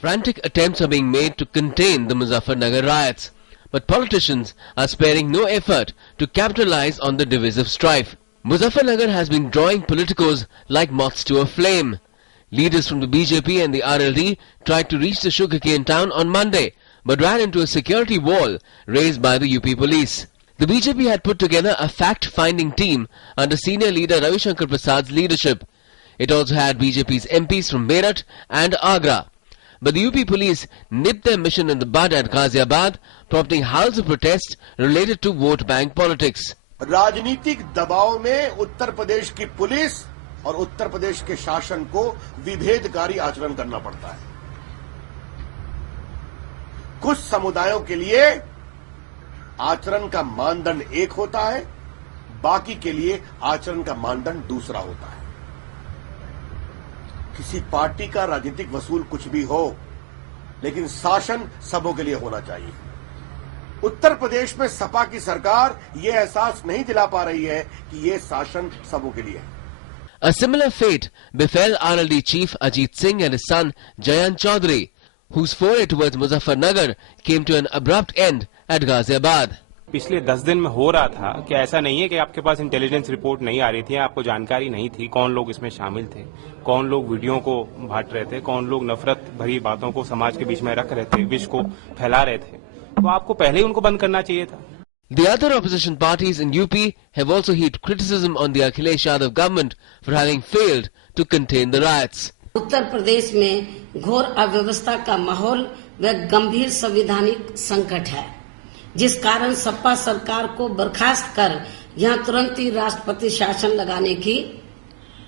Frantic attempts are being made to contain the Muzaffarnagar riots, but politicians are sparing no effort to capitalize on the divisive strife. Muzaffarnagar has been drawing politicos like moths to a flame. Leaders from the BJP and the RLD tried to reach the sugarcane town on Monday, but ran into a security wall raised by the UP police. The BJP had put together a fact-finding team under senior leader Ravi Shankar Prasad's leadership. It also had BJP's MPs from Meerut and Agra. But the UP police nipped their mission in the bud at Ghaziabad, prompting howls of protest related to vote bank politics. राजनीतिक दबाव में उत्तर प्रदेश की police और उत्तर प्रदेश के शासन को विभेदकारी आचरण करना पड़ता है। कुछ समुदायों के लिए आचरण का मानदंड एक होता है, बाकी के लिए आचरण का मानदंड दूसरा होता है। किसी पार्टी का राजनीतिक वसूल कुछ भी हो, लेकिन शासन सबों के लिए होना चाहिए। उत्तर प्रदेश में सपा की सरकार ये एहसास नहीं दिला पा रही है कि ये शासन सबों के लिए है। A similar fate befell RLD chief Ajit Singh and his son Jayant Chaudhary, whose foray towards Muzaffarnagar came to an abrupt end at Ghaziabad. पिछले 10 दिन में हो रहा था कि ऐसा नहीं है कि आपके पास इंटेलिजेंस रिपोर्ट नहीं आ रही थी, आपको जानकारी नहीं थी कौन लोग इसमें शामिल थे, कौन लोग वीडियो को बांट रहे थे, कौन लोग नफरत भरी बातों को समाज के बीच में रख रहे थे, विष को फैला रहे थे, तो आपको पहले ही उनको बंद करना चाहिए था। The other opposition parties in UP have also heaped criticism on the Akhilesh Yadav government for having failed to contain the riots. Uttar Pradesh में घोर अव्यवस्था का माहौल व गंभीर संवैधानिक संकट है, जिस कारण सपा सरकार को बर्खास्त कर यहां तुरंत ही राष्ट्रपति शासन लगाने की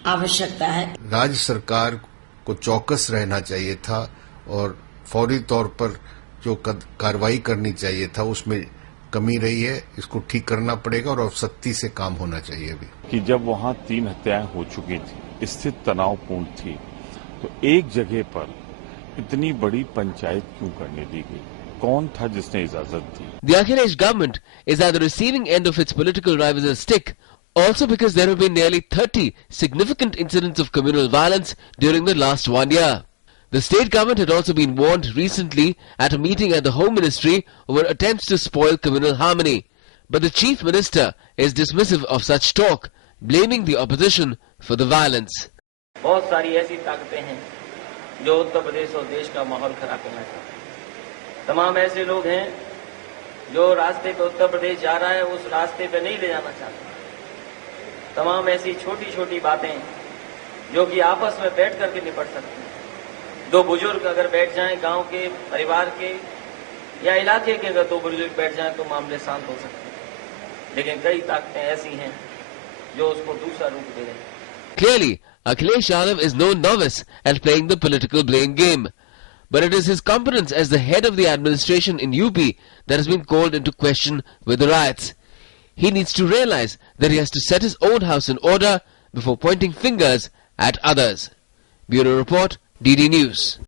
आवश्यकता है। राज्य सरकार को चौकस रहना चाहिए था और फौरी तौर पर जो कार्रवाई करनी चाहिए था उसमें कमी रही है, इसको ठीक करना पड़ेगा और सख्ती से काम होना चाहिए। अभी कि जब वहां 3 हत्याएं हो चुकी थी, स्थिति तनावपूर्ण थी, तो एक जगह पर इतनी बड़ी पंचायत क्यों करने दी गई? कौन था जिसने इजाजत दी? The Akhilesh government is at the receiving end of its political rival's stick, also because there have been nearly 30 significant incidents of communal violence during the last 1 year. The state government had also been warned recently at a meeting at the Home Ministry over attempts to spoil communal harmony. But the Chief Minister is dismissive of such talk, blaming the opposition for the violence. बहुत सारी ऐसी ताकतें हैं जो उत्तर प्रदेश और देश का माहौल खराब करना चाहते हैं। तमाम ऐसे लोग हैं जो रास्ते पे उत्तर प्रदेश जा रहा है उस रास्ते पे नहीं ले जाना चाहते। तमाम ऐसी छोटी छोटी बातें जो कि आपस में बैठ करके निपट सकते हैं। दो बुजुर्ग अगर बैठ जाएं, गांव के, परिवार के या इलाके के अगर 2 बुजुर्ग बैठ जाएं तो मामले शांत हो सकते हैं, लेकिन कई ताकतें ऐसी हैं जो उसको दूसरा रूप दे रही हैं। Clearly, Akhilesh Yadav is no novice at playing the political blame game, but it is his competence as the head of the administration in UP that has been called into question with the riots. He needs to realize that he has to set his own house in order before pointing fingers at others. Bureau Report, DD News.